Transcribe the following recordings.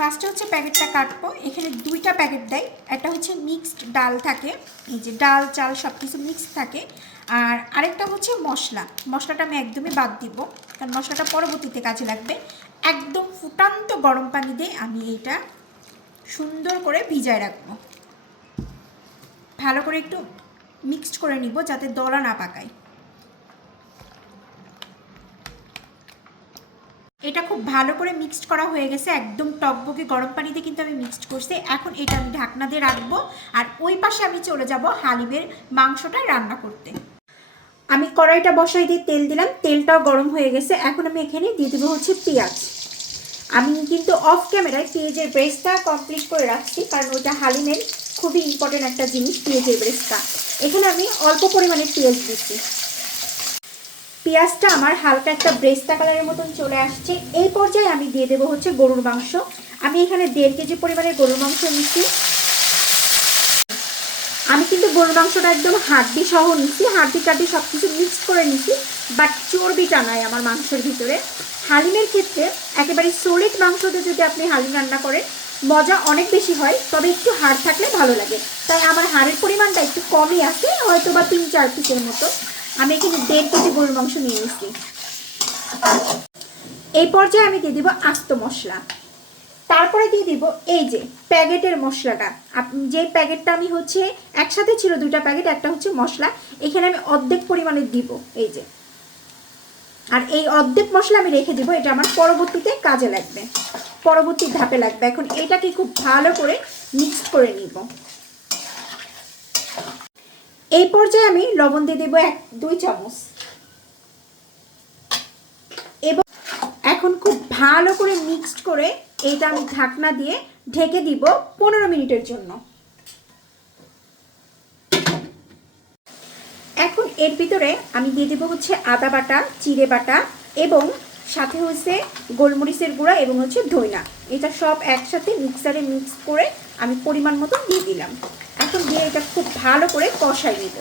ফার্স্টে হচ্ছে প্যাকেটটা কাটবো। এখানে দুইটা প্যাকেট দেয়, একটা হচ্ছে মিক্সড ডাল থাকে, এই যে ডাল চাল সব কিছু মিক্স থাকে, আর আরেকটা হচ্ছে মশলাটা আমি একদমই বাদ দিব, কারণ মশলাটা পরবর্তীতে কাজে লাগবে। একদম ফুটান্ত গরম পানি দিয়ে আমি এইটা সুন্দর করে ভিজায় রাখবো, ভালো করে একটু মিক্সড করে নিব যাতে দলা না পাকায়। এটা খুব ভালো করে মিক্সড করা হয়ে গেছে, একদম টকবকে গরম পানিতে কিন্তু আমি মিক্সড করছি। এখন এটা আমি ঢাকনা দিয়ে রাখবো, আর ওই পাশে আমি চলে যাব হালিমের মাংসটা রান্না করতে। আমি কড়াইটা বসাই দিয়ে তেল দিলাম, তেলটাও গরম হয়ে গেছে। এখন আমি এখানে দিয়ে দেবো হচ্ছে পেঁয়াজ। আমি কিন্তু অফ ক্যামেরায় পেঁয়াজের ব্রেস্টটা কমপ্লিট করে রাখছি, কারণ ওইটা হালিমের খুবই ইম্পর্টেন্ট একটা জিনিস, পেঁয়াজের ব্রেস্টটা। এখানে আমি অল্প পরিমাণে পেঁয়াজ দিচ্ছি। পেঁয়াজটা আমার হালকা একটা ব্রেস্তা কালারের মতন চলে আসছে। এই পর্যায়ে আমি দিয়ে দেবো হচ্ছে গরুর মাংস। আমি এখানে 1.5 কেজি পরিমাণের গরুর মাংস নিচ্ছি। আমি কিন্তু গরুর মাংসটা একদম হাড্ডি সহ নিচ্ছি, হাড্ডি টাড্ডি সব কিছু মিক্স করে নিচ্ছি, বাট চর্বিটা নয় আমার মাংসের ভিতরে। হালিমের ক্ষেত্রে একেবারে সলিড মাংস দিয়ে যদি আপনি হালিম রান্না করেন মজা অনেক বেশি হয়, তবে একটু হাড় থাকলে ভালো লাগে। তাই আমার হাড়ের পরিমাণটা একটু কমই আছে, হয়তো বা 3-4 পিসের মতো। আমি এখানে 1.5 কেজি গরুর মাংস নিয়ে নিচ্ছি। এই পর্যায়ে আমি দিয়ে দিব আস্ত মশলা, তারপরে দিয়ে দিব এই যে প্যাকেটের মশলাটা। যে প্যাকেটটা আমি হচ্ছে একসাথে ছিল দুইটা প্যাকেট, একটা হচ্ছে মশলা, এখানে আমি অর্ধেক পরিমাণে দিব এই যে। আর এই অর্ধেক মশলা আমি রেখে দিব, এটা আমার পরবর্তীতে কাজে লাগবে, পরবর্তী ধাপে লাগবে। এখন এটাকে খুব ভালো করে মিক্সড করে নিব। এই পর্যায়ে আমি লবণ দিয়ে দেবো 1-2 চামচ। এবং এখন খুব ভালো করে মিক্সড করে এটা আমি ঢাকনা দিয়ে ঢেকে দিব 15 মিনিটের জন্য। এখন এর ভিতরে আমি দিয়ে দেবো হচ্ছে আদা বাটা, জিরে বাটা, এবং সাথে হচ্ছে গোলমরিচের গুঁড়া এবং হচ্ছে ধইনা। এটা সব একসাথে মিক্সারে মিক্স করে আমি পরিমাণ মতো দিয়ে দিলাম। এখন দিয়ে এটা খুব ভালো করে কষাই নিব।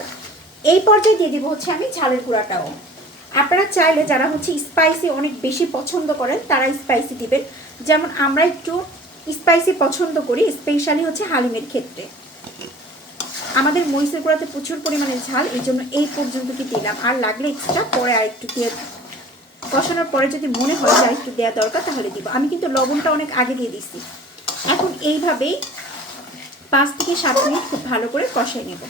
এই পর্যায়ে দিয়ে দেবো হচ্ছে আমি ঝালের গুঁড়াটাও। আপনারা চাইলে যারা হচ্ছে স্পাইসি অনেক বেশি পছন্দ করেন তারা স্পাইসি দিবেন, যেমন আমরা একটু স্পাইসি পছন্দ করি, স্পেশালি হচ্ছে হালিমের ক্ষেত্রে। আমাদের মরিচের গুঁড়াতে প্রচুর পরিমাণে ঝাল, এই জন্য এই পর্যন্ত কি দিলাম, আর লাগলে এক্সট্রা পরে আর একটু দিয়ে কষানোর পরে যদি মনে হয় যে আর একটু দেওয়া দরকার তাহলে দিব। আমি কিন্তু লবণটা অনেক আগে দিয়ে দিচ্ছি। এখন এইভাবেই 5 থেকে 7 মিনিট খুব ভালো করে কষাই নেব।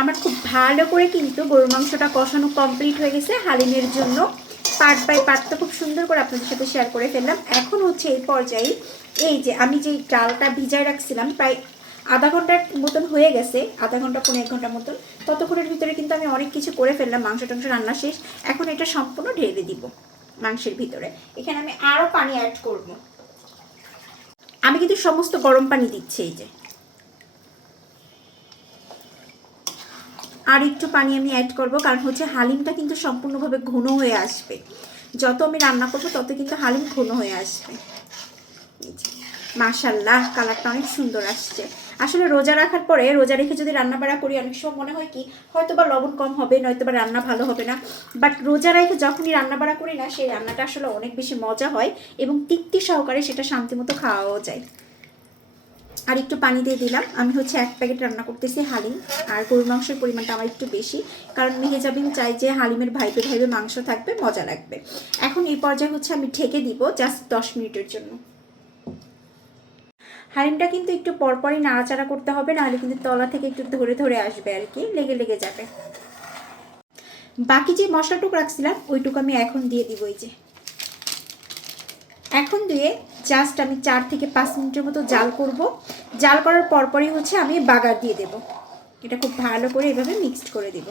আমার খুব ভালো করে কিন্তু গরুর মাংসটা কষানো কমপ্লিট হয়ে গেছে। হালিমের জন্য পার্ট বাই পার্টটা খুব সুন্দর করে আপনাদের সাথে শেয়ার করে ফেললাম। এখন হচ্ছে এই পর্যায়ে এই যে আমি যেই ডালটা ভিজায় রাখছিলাম প্রায় আধা ঘন্টার মতন হয়ে গেছে, আধা ঘন্টা 1 ঘন্টার মতন, ততক্ষণের ভিতরে কিন্তু আমি অনেক কিছু করে ফেললাম। মাংস টাংস রান্না শেষ। এখন এটা সম্পূর্ণ ঢেলে দিব মাংসের ভিতরে। এখানে আমি আরও পানি অ্যাড করব। আমি কিন্তু সমস্ত গরম পানি দিচ্ছি, এই যে আর একটু পানি আমি অ্যাড করব, কারণ হচ্ছে হালিমটা কিন্তু সম্পূর্ণভাবে ঘন হয়ে আসবে। যত আমি রান্না করব তত কিন্তু হালিম ঘন হয়ে আসবে। মাশাআল্লাহ, কালারটা অনেক সুন্দর আসছে। আসলে রোজা রাখার পরে, রোজা রেখে যদি রান্না বাড়া করি অনেক সময় মনে হয় কি হয়তো বা লবণ কম হবে, নয়তো বা রান্না ভালো হবে না। বাট রোজা রেখে যখনই রান্না বাড়া করি না, সেই রান্নাটা আসলে অনেক বেশি মজা হয় এবং তৃপ্তি সহকারে সেটা শান্তিমতো খাওয়াও যায়। আর একটু পানি দিয়ে দিলাম। আমি হচ্ছে 1 প্যাকেট রান্না করতেছি হালিম, আর গরুর মাংসের পরিমাণটা আমার একটু বেশি, কারণ মেহেজাবিন চাই যে হালিমের ভাইবে ভাইবে মাংস থাকবে, মজা লাগবে। এখন এই পর্যায়ে হচ্ছে আমি ঢেকে দিব জাস্ট 10 মিনিটের জন্য। হালিমটা কিন্তু একটু পরপরই নাড়াচাড়া করতে হবে, নাহলে কিন্তু তলা থেকে একটু ধরে ধরে আসবে আর কি, লেগে লেগে যাবে। বাকি যে মশলাটুকু রাখছিলাম ওইটুকু আমি এখন দিয়ে দিব। এই যে এখন দিয়ে জাস্ট আমি 4 থেকে 5 মিনিটের মতো জাল করব। জাল করার পরপরই হচ্ছে আমি বাগার দিয়ে দেব। এটা খুব ভালো করে এভাবে মিক্সড করে দেব।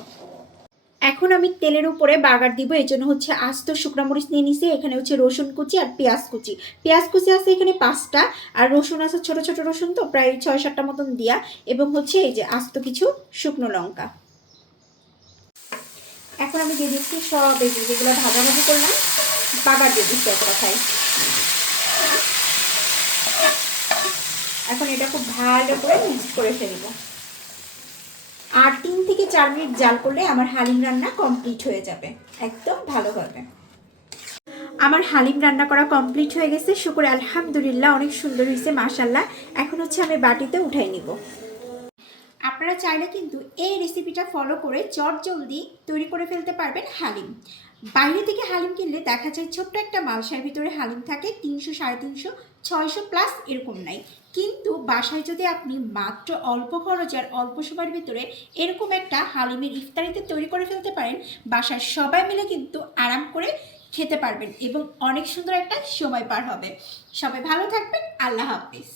এখন আমি তেলের উপরে বাগার দিব, এই জন্য হচ্ছে আস্ত শুকনো মরিচ নিয়ে নিছি। এখানে হচ্ছে রসুন কুচি আর পেঁয়াজ কুচি। পেঁয়াজ কুচি আছে এখানে 5টা, আর রসুন আছে ছোট ছোট রসুন, তো প্রায় 6-7টা মতন দিয়া, এবং হচ্ছে এই যে আস্ত কিছু শুকনো লঙ্কা। এখন আমি দিয়ে দিচ্ছি সব এই যেগুলো ভাজাভাজি করলাম, বাগার দিয়ে দিচ্ছি এক কথায়। এখন এটা খুব ভালো করে মিক্স করে ফেলবো। আর 3 থেকে 4 মিনিট জাল করলে আমার হালিম রান্না কমপ্লিট হয়ে যাবে একদম ভালোভাবে। আমার হালিম রান্না করা কমপ্লিট হয়ে গেছে, শুকর আলহামদুলিল্লাহ অনেক সুন্দর হয়েছে মাশাআল্লাহ। এখন হচ্ছে আমি বাটিতে উঠাই নিব। আপনারা চাইলে কিন্তু এই রেসিপিটা ফলো করে চটজলদি তৈরি করে ফেলতে পারবেন হালিম। বাইরে থেকে হালিম কিনলে দেখা যায় ছোট্ট একটা মালসার ভিতরে হালিম থাকে 300, 350, 600 প্লাস এরকম নাই। কিন্তু বাসায় যদি আপনি মাত্র অল্প খরচ আর অল্প সময়ের ভিতরে এরকম একটা হালিমের ইফতারিতে তৈরি করে ফেলতে পারেন, বাসার সবাই মিলে কিন্তু আরাম করে খেতে পারবেন এবং অনেক সুন্দর একটা সময় পার হবে। সবাই ভালো থাকবেন, আল্লাহ হাফিজ।